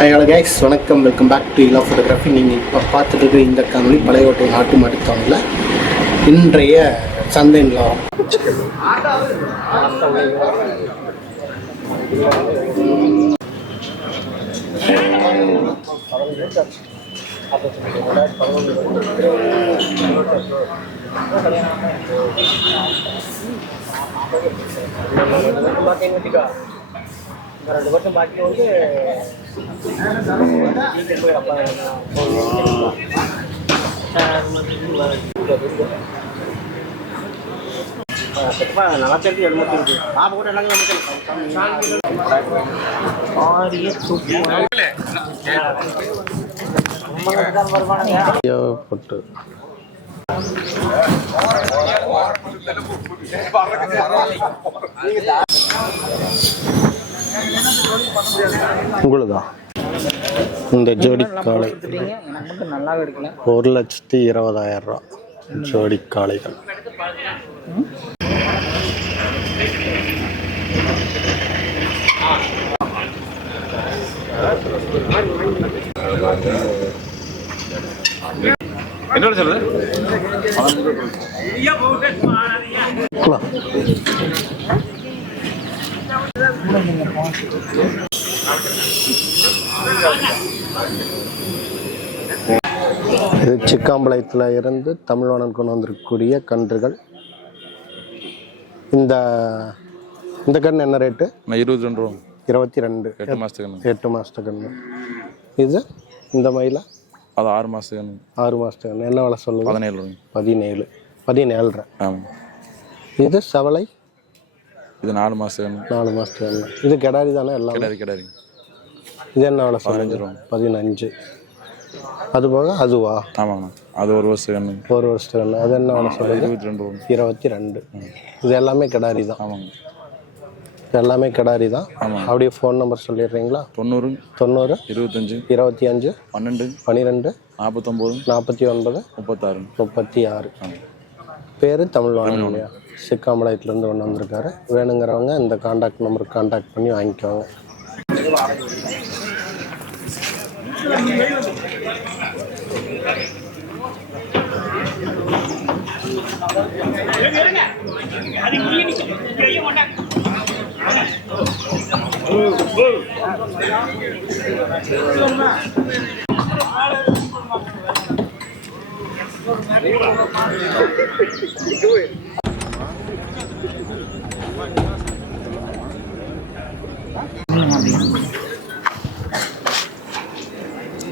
Hi hello guys, வணக்கம். Welcome back to Ila photography. நீங்கள் இப்போ பார்த்துட்டு இருக்கிற இந்த காணொலி பழையோட்டை நாட்டு மாட்டுத்தாவணியில் இன்றைய சந்தை நிலவரம். ரெண்டு வருஷம் பாக்கி வந்து நல்லா தெரிஞ்சு எழுமத்தி பாப்பா கூட எல்லாமே போட்டு உங்களுதா இந்த ஜோடி காளை 1,20,000 ரூபா ஜோடி காளைகள். என்னோட சொல்லுது இது சிக்காம்பாளையத்தில் இருந்து தமிழ்வாணன் கொண்டு வந்திருக்கக்கூடிய கன்றுகள். இந்த இந்த கன்று என்ன ரேட்டு? 22 ரூபா. 22. 8 மாதத்து கன்று. இது இந்த மயில அது 6 மாதத்து கன்று. 6 மாதத்து கன்று. என்ன விலை சொல்லுது? 17. 17. ஆமாம். இது செவலை. இது 4 மாதத்து கன்று. 4 மாதத்து கன்று. இது கிடாரி தானே? எல்லாம் கிடாரி. இது என்ன விலை சொல்லுது? 15 ரூபா. 15. அது போக அதுவா? ஆமாங்கண்ணா, அது 1 வருஷம் கன்று. 1 வருஷத்து கன்று. அது என்ன விலை சொல்லுது? 22 ரூபா. 22. இது எல்லாமே கிடாரி தான். ஆமாங்க, எல்லாமே கிடாரி தான். ஆமாம். அப்படியே ஃபோன் நம்பர் சொல்லிடுறீங்களா? 90 25 25 12 49 36. பேர் தமிழ்வாணன் இல்லையா? சிக்காம்பாளையத்துலேருந்து கொண்டு வந்திருக்காரு. வேணுங்கிறவங்க இந்த காண்டாக்ட் நம்பருக்கு காண்டாக்ட் பண்ணி வாங்கிக்குவாங்க.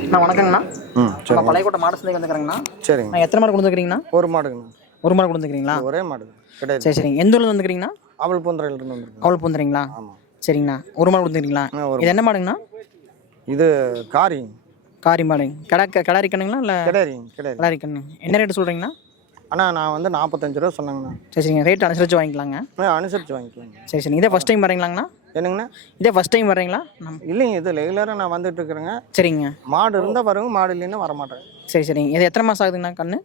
அண்ணா வணக்கங்கண்ணா. நம்ம பழையக்கோட்டை மாடு சந்தைக்கு வந்துக்கிறேங்கண்ணா. சரிங்க. நான் எத்தனை மாடு கொண்டு வந்துக்கிறீங்கண்ணா? ஒரு மாடுங்கண்ணா. ஒரு மாடு கொண்டு வந்துக்கிறீங்களா? ஒரே மாடு கிடையாது. சரி சரிங்க. எந்த ஊர்ல வந்துக்கிறீங்கண்ணா? அவள் பூந்தரையிலிருந்து வந்துருக்கேன். அவள் பூந்துறீங்களா? ஆமாம். சரிங்கண்ணா. ஒரு மாடு கொடுத்துக்கிறீங்களா? இது என்ன மாடுங்கண்ணா? இது காரி மாடு. கிடாரி கண்ணுங்களா இல்லை? கிடாரி கண்ணு. என்ன ரேட்டு சொல்கிறீங்கண்ணா? அண்ணா நான் வந்து 45 ரூபா சொன்னாங்கண்ணா. சரி சரிங்க. ரேட் அனுசரித்து வாங்கிக்கலாங்க. அனுசரித்து வாங்கிக்கலாங்க. சரி சரிங்க. இதே ஃபஸ்ட் டைம் வரீங்களாங்கண்ணா? என்னங்கண்ணா? இதே ஃபஸ்ட் டைம் வர்றீங்களா? இல்லைங்க, இது ரெகுலராக நான் வந்துட்டு இருக்கிறேங்க. சரிங்க. மாடு இருந்தால் வருங்க, மாடு இல்லைன்னா வரமாட்டேன். சரி சரிங்க. இது எத்தனை மாதம் ஆகுதுங்கண்ணா கண்ணு?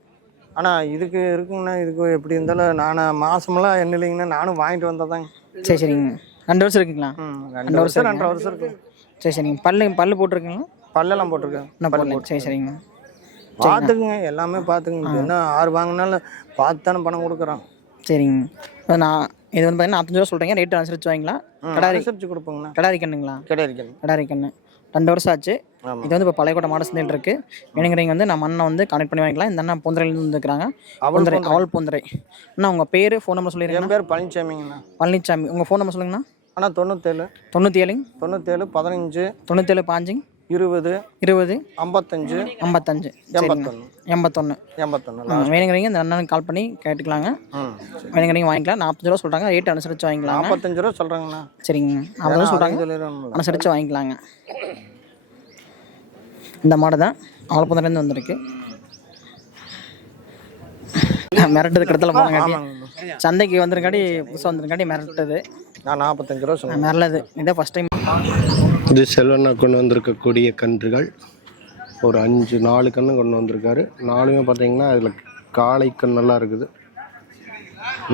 ஆனால் இதுக்கு இருக்குங்கண்ணா. இதுக்கு எப்படி இருந்தாலும் நான் மாதமெல்லாம் என்ன இல்லைங்கண்ணா, நானும் வாங்கிட்டு வந்ததாங்க. சரி சரிங்க. 2 வருஷம் இருக்குங்களா? 2 வருஷம் 2.5 வருஷம் இருக்கு. சரி சரிங்க. பல்லு போட்டிருக்குங்களா? பல்லெல்லாம் போட்டிருக்கேன். சரி சரிங்க. பார்த்துக்குங்க, எல்லாமே பார்த்துக்குங்க. என்ன 6 வாங்கினாலும் பார்த்து தானே பணம் கொடுக்குறான். சரிங்க. நான் இது வந்து பார்த்தீங்கன்னா 45 ரூபா சொல்கிறீங்க. ரேட்டு அனுசரித்து வாங்கிக்கலாம். அனுசரித்து கொடுப்போங்கண்ணா. கிடாரி கண்ணுங்களா? கிடாரி கண்ணு. 2 வருஷம் ஆச்சு. இது வந்து இப்போ பழையக்கோட்டை மாடு சந்தையில் இருக்குது. வேணுங்கிறீங்க வந்து நம்ம அண்ணன் வந்து கனெக்ட் பண்ணி வாங்கிக்கலாம். இந்த அண்ணா பூந்தரையிலேருந்து வந்துருக்காங்க. அவள் பூந்தரை. அண்ணா உங்கள் பேர், ஃபோன் நம்பர் சொல்லிடுறேன். என் பேர் பழனிசாமிங்கண்ணா. பழனிசாமி. உங்கள் ஃபோன் நம்பர் சொல்லுங்கண்ணா. அண்ணா 97 97 15 97 5 20 20 55 55 81. வேணுங்கிறீங்க இந்த அண்ணனுக்கு கால் பண்ணி கேட்டுக்கலாங்க. வேணுங்கிறீங்க வாங்கிக்கலாம். 45 ரூபா சொல்கிறாங்க. ரேட் அனுசரித்து வாங்கிக்கலாம். 45 ரூபா சொல்கிறாங்கண்ணா. சரிங்க. 40 ரூபா சொல்கிறாங்க. அனுசரித்து வாங்கிக்கலாங்க. இந்த மாடு தான் ஆலப்புந்தலேருந்து வந்திருக்கு. மிரட்டது கிடத்துல போனங்காட்டி சந்தைக்கு வந்துருக்காட்டி புதுசாக வந்துருக்காட்டி மிரட்டுது. நான் 45 ரூபா சொன்னேன். மிரளது. இதான் ஃபஸ்ட் டைம். இது செல்வண்ணா கொண்டு வந்திருக்கக்கூடிய கன்றுகள். ஒரு 4 கன்று கொண்டு வந்திருக்காரு. 4மே பார்த்தீங்கன்னா அதில் காளை கண்ணெல்லாம் இருக்குது.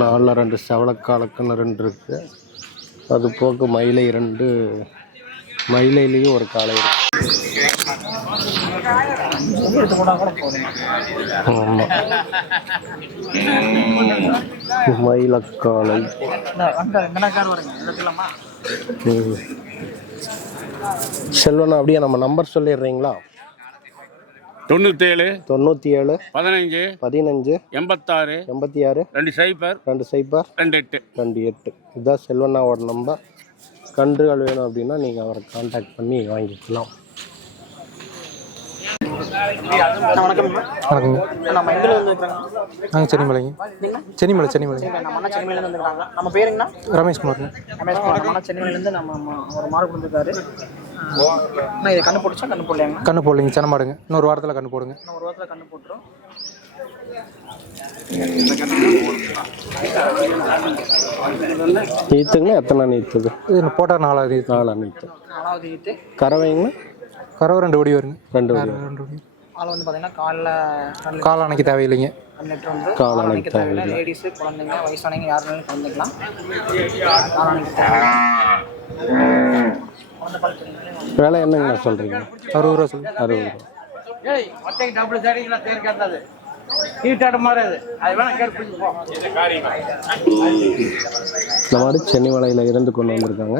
4ல் 2 செவலக்காலக்கன்று 2 இருக்குது. அது போக மயிலை 2, மயிலையிலேயும் ஒரு காளை இருக்குது. ஆமாம், மயிலக்காலை. செல்வண்ணா, அப்படியே நம்ம நம்பர் சொல்லிடுறீங்களா? 97 97 15 15 86 86 20 20 28. 28. இதுதான் செல்வண்ணாவோட நம்பர். கன்றுகள் வேணும் அப்படின்னா நீங்கள் அவரை கான்டாக்ட் பண்ணி வாங்கிக்கலாம். வணக்கம்ண்ணா. நம்ம எங்கே வந்துருக்காங்க? நாங்கள் சென்னிமலைங்க. சென்னிமலை நம்ம அண்ணா சென்னையிலேருந்து வந்துருக்காங்க. நம்ம பேருங்கண்ணா? ரமேஷ்குமார்ங்க. நம்ம அண்ணா சென்னையிலேருந்து நம்ம ஒரு மாடு கொடுத்துருக்காரு. அண்ணா இது கண்ணு போட்டுச்சா கண்ணு போடலையாங்க? கண்ணு போடலைங்க, சென்னை மாடுங்க. இன்னொரு வாரத்தில் கண்ணு போடுங்க. ஒரு வாரத்தில் கண்ணு போட்டுரும். நீத்துங்களா? எத்தனை நீத்துக்கு? இது போட்டால் 4 நீத்து. 4 நீத்து. 4வது ஈத்து. கறவைங்களா? கறவை 2 வடி வருங்க. 2 வடி. ஆள் வந்து பார்த்தீங்கன்னா காலைல கால் அணைக்க தேவையில்லைங்க. லிட்டர் வந்து கால் அணைக்க அணைக்க தேவையில்லை. லேடிஸு, குழந்தைங்க, வயசானவங்க யார் வேணாலும் கலந்துக்கலாம். கால் அணைக்க தேவையில்லை. விலை என்னங்கண்ணா சொல்கிறீங்க? 60 ரூபா சொல்லுங்க. 60 ரூபா. இந்த மாதிரி சென்னிமலையில் இருந்து கொண்டு வந்திருக்காங்க.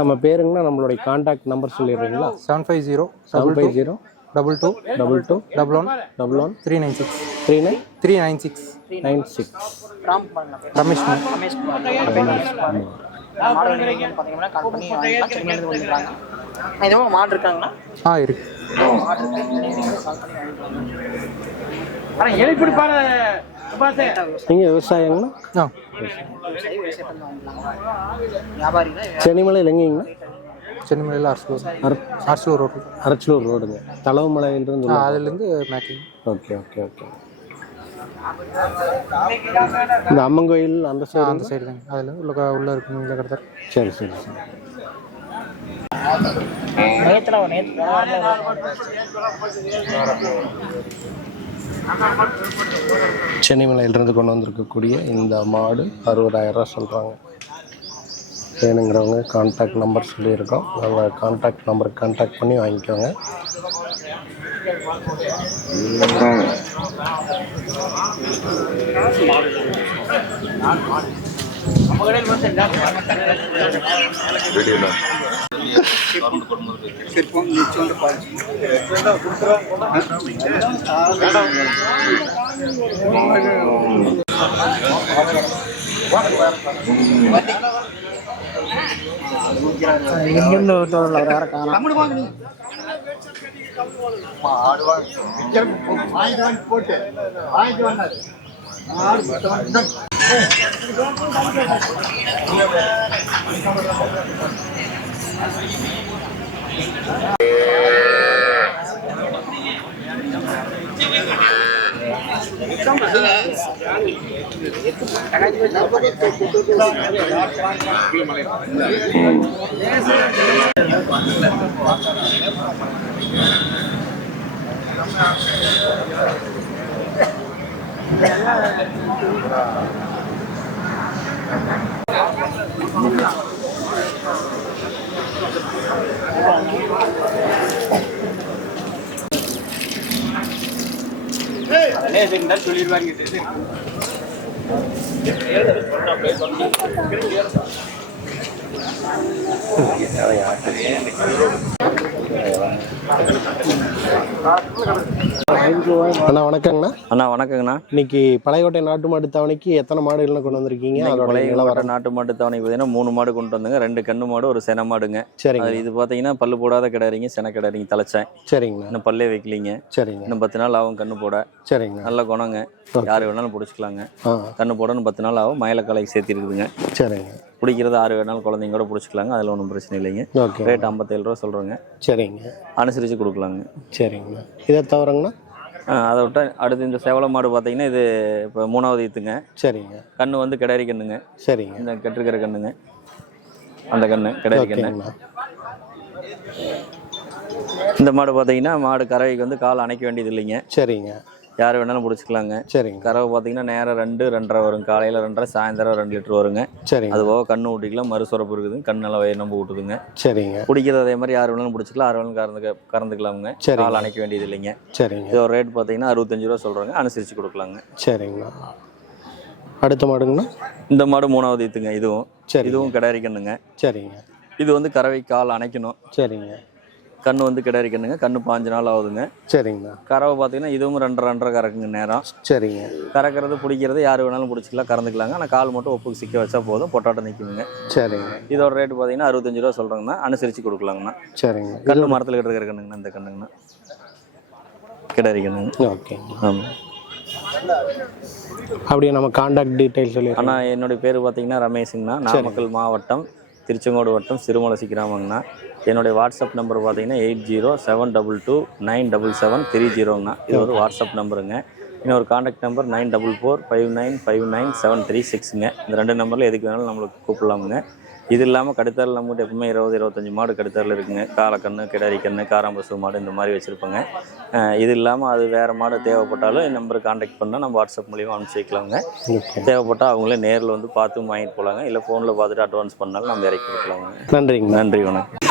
நம்ம பேருங்கண்ணா, நம்மளுடைய கான்டாக்ட் நம்பர் சொல்லிடுறீங்களா? 750 750 22 22 11 11 396 39 396. 96. ரமேஷ்குமார். மாடு பார்த்தீங்கன்னா கால் பண்ணி வாங்கிக்கலாம். சென்னையிலேருந்து வந்துருக்காங்க. இதே மாடு இருக்காங்களா? இருக்கு. மாடு இருக்கு. கால் பண்ணி வாங்கிக்கலாம். நீங்கள் விவசாயங்களா? சென்னிமலையில் எங்கேங்கண்ணா? சென்னிமலையில் அரசலூர் ரோடு. அரச்சலூர் ரோடுங்க. தலவுமலையிலிருந்து அதுலேருந்து மேக்கிங். Okay okay okay. இந்த அம்மன் கோயில் அந்த சைடு? அந்த சைடு தாங்க. அதில் உள்ள இருக்குங்க கடத்தர். சரி சரி சரி. சென்னிமலையிலிருந்து கொண்டு வந்திருக்கக்கூடிய இந்த மாடு 60,000 ரூபா சொல்கிறாங்க. வேணுங்கிறவங்க கான்டாக்ட் நம்பர் சொல்லியிருக்கோம். நம்ம கான்டாக்ட் நம்பருக்கு கான்டாக்ட் பண்ணி வாங்கிக்கோங்க. வேற காணும். அண்ணா வணக்கங்கண்ணா. அண்ணா வணக்கங்கண்ணா. இன்னைக்கு பழையகோட்டை நாட்டு மாட்டு தவணைக்கு எத்தனை மாடுகள்லாம் கொண்டு வந்திருக்கீங்க? பழைய நாட்டு மாட்டு தவணைக்கு பார்த்தீங்கன்னா 3 மாடு கொண்டு வந்தங்க. 2 கண்ணு மாடு, ஒரு சென மாடுங்க. சரிங்க. இது பார்த்தீங்கன்னா பல்லு போடாத கிடாரிங்க, சென கிடாரிங்க தலைச்சேன். சரிங்கண்ணா. இன்னும் பல்லே வைக்கலிங்க. சரிங்க. இன்னும் 10 நாள் ஆகும் கண்ணு போட. சரிங்க. நல்ல குணங்க, யார் வேணாலும் பிடிச்சிக்கலாங்க. கண்ணு போட 10 நாள் ஆகும். மயிலக்காலைக்கு சேர்த்திருக்குதுங்க. சரிங்க. பிடிக்கிறது 6 வேணாலும் குழந்தைங்க கூட பிடிச்சிக்கலாங்க. அதில் ஒன்றும் பிரச்சனை இல்லைங்க. ரேட் 57 ரூபா சொல்கிறோங்க. சரிங்க. அனுசரித்து கொடுக்கலாங்க. சரிங்கண்ணா. இதை தவிரங்கண்ணா? அதை விட்டா அடுத்து இந்த சேவல மாடு பார்த்தீங்கன்னா இது இப்போ 3வது ஈத்துங்க. சரிங்க. கண்ணு வந்து கிடாரி கண்ணுங்க. சரிங்க. இந்த கெட்டிருக்கிற கண்ணுங்க, அந்த கண்ணு கிடாரி கண்ணு. இந்த மாடு பார்த்தீங்கன்னா மாடு கறவைக்கு வந்து கால் அணைக்க வேண்டியது இல்லைங்க. சரிங்க. யார் வேணாலும் பிடிச்சிக்கலாங்க. சரிங்க. கறவை பார்த்தீங்கன்னா நேரம் 2 2:30 வரும். காலையில் 2:30, சாயந்தரம் 2 லிட்டர் வருங்க. சரிங்க. அது போக கண்ணு ஊட்டிக்கலாம், மறுசுரப்பு இருக்குது, கண்ணெல்லாம் வயிறு நம்ப ஊட்டுதுங்க. சரிங்க. பிடிக்கிறது அதே மாதிரி யார் வேணாலும் பிடிச்சிக்கலாம், யார் வேணாலும் கறந்துக்கலாமுங்க. கால் அணைக்க வேண்டியது இல்லைங்க. சரிங்க. இது ஒரு ரேட் பார்த்தீங்கன்னா 65 ரூபா சொல்கிறாங்க, அனுசரித்து கொடுக்கலாங்க. சரிங்கண்ணா. அடுத்த மாடுங்கண்ணா? இந்த மாடு 3வது ஈத்துங்க. இதுவும் சரி. இதுவும் கிடாரி கண்ணுங்க. சரிங்க. இது வந்து கறவை கால் அணைக்கணும். சரிங்க. கண்ணு வந்து கிடாரி கண்ணுங்க. கண்ணு 5 நாள் ஆகுதுங்க. சரிங்கண்ணா. கறவை பார்த்தீங்கன்னா இதுவும் 2:30 கறக்குங்க நேரம். சரிங்க. கறக்கிறது பிடிக்கிறது யார் வேணாலும் பிடிச்சிக்கலாம், கறந்துக்கலாங்க. ஆனால் கால் மட்டும் ஒப்புக்கு சிக்க வச்சா போதும், பொட்டாட்டம் நிற்குங்க. சரிங்க. இதோட ரேட் பார்த்தீங்கன்னா 65 ரூபா சொல்கிறாங்கண்ணா, அனுசரித்து கொடுக்கலாங்கண்ணா. சரிங்க. கண்ணு மரத்தில் இருக்கிற கண்ணுங்கண்ணா. இந்த கண்ணுங்கண்ணா கிடாரி கண்ணுங்க. ஓகேங்க. ஆமாம். அப்படியே நம்ம கான்டாக்ட் டீட்டெயில்ஸ் சொல்லி. ஆனால் என்னுடைய பேர் பார்த்தீங்கன்னா ரமேஷுங்கண்ணா. நாமக்கல் மாவட்டம், திருச்செங்கோடு வட்டம், சிறுமலசி கிராமங்கண்ணா. என்னுடைய வாட்ஸ்அப் நம்பர் பார்த்தீங்கன்னா 8072229773 இது ஒரு வாட்ஸ்அப் நம்பருங்க. இன்னொரு கான்டாக்ட் நம்பர் 9445959736ங்க. இந்த 2 நம்பரில் எதுக்கு வேணாலும் நம்மளுக்கு கூப்பிடலாமுங்க. இது இல்லாமல் கடுத்தாரில் நம்மகிட்ட எப்பவுமே 20-25 மாடு கடுத்தாரில் இருக்குங்க. காலக்கண்ணு, கிடாரி கண்ணு, காராம்பசு மாடு இந்த மாதிரி வச்சுருப்போங்க. இது இல்லாமல் அது வேறு மாடு தேவைப்பட்டாலும் என் நம்பரை கான்டாக்ட் பண்ணால் நம்ம வாட்ஸ்அப் மூலிமா அனுப்பிச்சி வைக்கலாங்க. தேவைப்பட்டால் அவங்களே நேரில் வந்து பார்த்து வாங்கிட்டு போகலாங்க. இல்லை ஃபோனில் பார்த்துட்டு அட்வான்ஸ் பண்ணாலும் நம்ம இறக்கி கொடுக்கலாங்க. நன்றிங்க. நன்றி, வணக்கம்.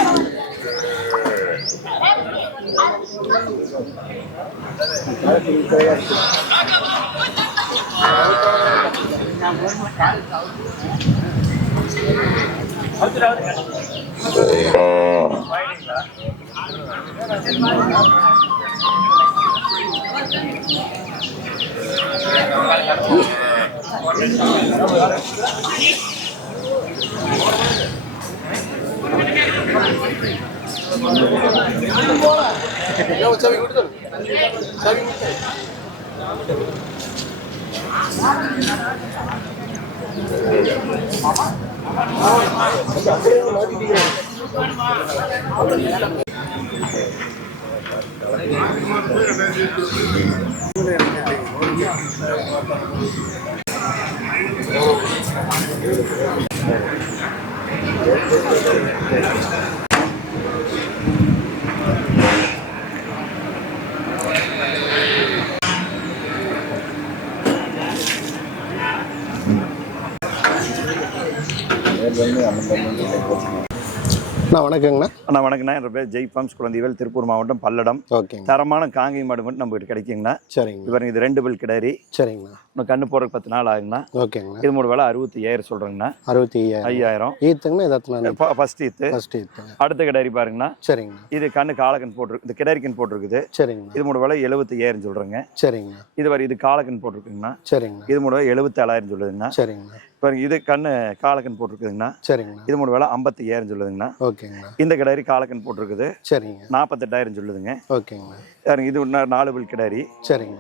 வணக்கங்கண்ணா. அண்ணா வணக்கண்ணா. என் பேர் ஜெய் ஃபார்ம்ஸ், குழந்தைவேல், திருப்பூர் மாவட்டம், பல்லடம். ஓகேங்க. தரமான காங்கை மாடு மட்டும் நம்மகிட்ட கிடைக்குங்கண்ணா. சரிங்க. இவருங்க இது 2 பல் கிடாரி. சரிங்கண்ணா. இன்னும் கண்ணு போடுறதுக்கு 10 நாள் ஆகுங்கண்ணா. ஓகேங்கண்ணா. இது மூணு வேலை 65 சொல்கிறேங்கண்ணா. 65,000 ஈத்துங்கண்ணா. இதாத்துனா ஃபர்ஸ்ட் ஈத்து. அடுத்த கிடாரி பாருங்கண்ணா. சரிங்க. இது கண்ணு காலக்கன் போட்டிருக்கு, இந்த கிடாரி கண் போட்டிருக்குது. சரிங்க. இது மூணு வேலை 75,000 சொல்கிறேங்க. சரிங்க. இது வரை இது காலக்கன் போட்டிருக்குங்கண்ணா. சரிங்க. இது மூணு வேலை 77,000 சொல்லுதுங்கண்ணா. சரிங்க. பாருங்க இது கண்ணு காலக்கன் போட்டிருக்குதுங்கண்ணா. சரிங்க. இது மூணு வேலை 55,000 சொல்லுதுங்கண்ணா. ஓகேங்கண்ணா. இந்த கிடாரி காலக்கன் போட்டிருக்குது. சரிங்க. 48,000 சொல்லுதுங்க. ஓகேங்கண்ணா. பாருங்க இது 4 பல் கிடாரி. சரிங்க.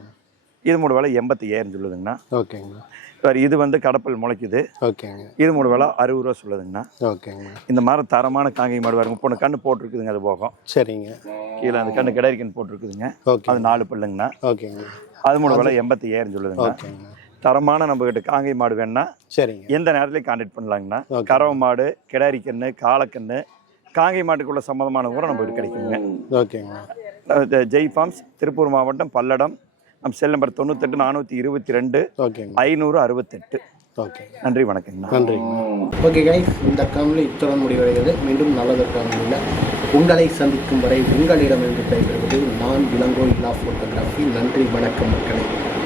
இது மூணு வேலை 85,000 சொல்லுதுங்கண்ணா. ஓகேங்கண்ணா. சார் இது வந்து கடப்பல் முளைக்குது. ஓகேங்க. இது மூணு வேலை 60 ரூபா சொல்லுதுங்கண்ணா. ஓகேங்க. இந்த மாதிரி தரமான காங்கை மாடு வருங்க. பொண்ணு கண்ணு போட்டிருக்குதுங்க. அது போகும். சரிங்க. கீழே அந்த கண்ணு கிடாரி கண் போட்டிருக்குதுங்க. அது 4 பல்லுங்கண்ணா. ஓகேங்க. அது மூணு வேலை 85,000 சொல்லுதுங்க. ஓகேங்க. தரமான நம்மகிட்ட காங்கை மாடு வேணும்னா சரிங்க எந்த நேரத்துலையும் கான்டாக்ட் பண்ணலாங்கண்ணா. கறவை மாடு, கிடாரி கண்ணு, காலக்கண்ணு, காங்கை மாட்டுக்குள்ள சம்மந்தமான கூட நம்மகிட்ட கிடைக்குங்க. ஓகேங்க. ஜெய் ஃபார்ம்ஸ், திருப்பூர் மாவட்டம், பல்லடம். நம்ம செல் நம்பர் 98 422 568. ஓகே. நன்றி, வணக்கங்கண்ணா. நன்றி. ஓகே கைஸ், இந்த காணொலி இத்துடன் முடிவடைகிறது. மீண்டும் நல்லதொரு காணொலியில் உங்களை சந்திக்கும் வரை உங்களிடமிருந்து பெறுவது நான் இளங்கோ இல்லா ஃபோட்டோகிராஃபி. நன்றி, வணக்கம் மக்களே.